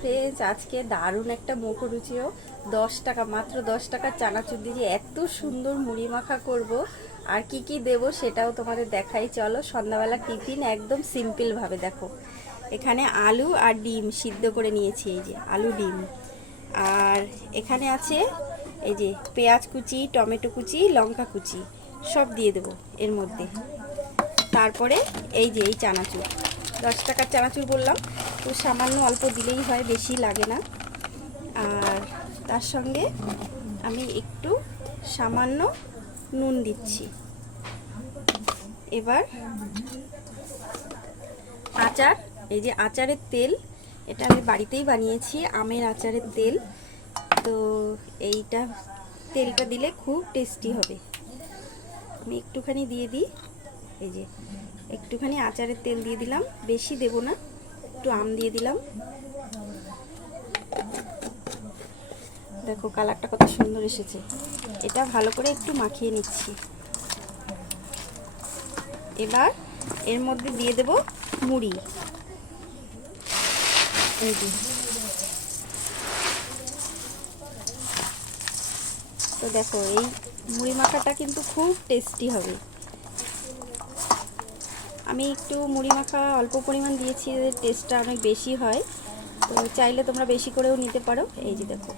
Friends, আজকে দারুণ একটা মুখরুচিও 10 টাকা, মাত্র 10 টাকা চানাচুর দিয়ে এত সুন্দর মুড়ি মাখা করব। আর কি কি দেব সেটাও তোমাদের দেখাই। চলো, সন্ধ্যাবেলা টিফিন একদম সিম্পল ভাবে। দেখো, এখানে আলু আর ডিম সিদ্ধ করে নিয়েছি, এই যে আলু ডিম। আর এখানে আছে এই যে পেঁয়াজ কুচি, টমেটো কুচি, লঙ্কা কুচি, সব দিয়ে দেবো এর মধ্যে। তারপরে এই যে এই চানাচুর, 10 টাকার চানাচুর বললাম তো সামান্য অল্প দিলেই হয়, বেশি লাগে না। আর তার সঙ্গে আমি একটু সামান্য নুন দিচ্ছি। এবার আচার, এই যে আচারের তেল, এটা আমি বাড়িতেই বানিয়েছি, আমের আচারের তেল। তো এইটা তেলটা দিলে খুব টেস্টি হবে। আমি একটুখানি দিয়ে দিই, এই যে একটুখানি আচারের তেল দিয়ে দিলাম, বেশি দেব না, একটু আম দিয়ে দিলাম। দেখো কালারটা কত সুন্দর এসেছে। এটা ভালো করে একটু মাখিয়ে নিচ্ছি। এবার এর মধ্যে দিয়ে দেব মুড়ি, এই যে। তো দেখো এই মুড়ি মাখাটা কিন্তু খুব টেস্টি হবে। আমি একটু মুড়ি মাখা অল্প পরিমাণ দিয়েছি, টেস্টটা অনেক বেশি হয়, তো চাইলে তোমরা বেশি করেও নিতে পারো। এই যে দেখো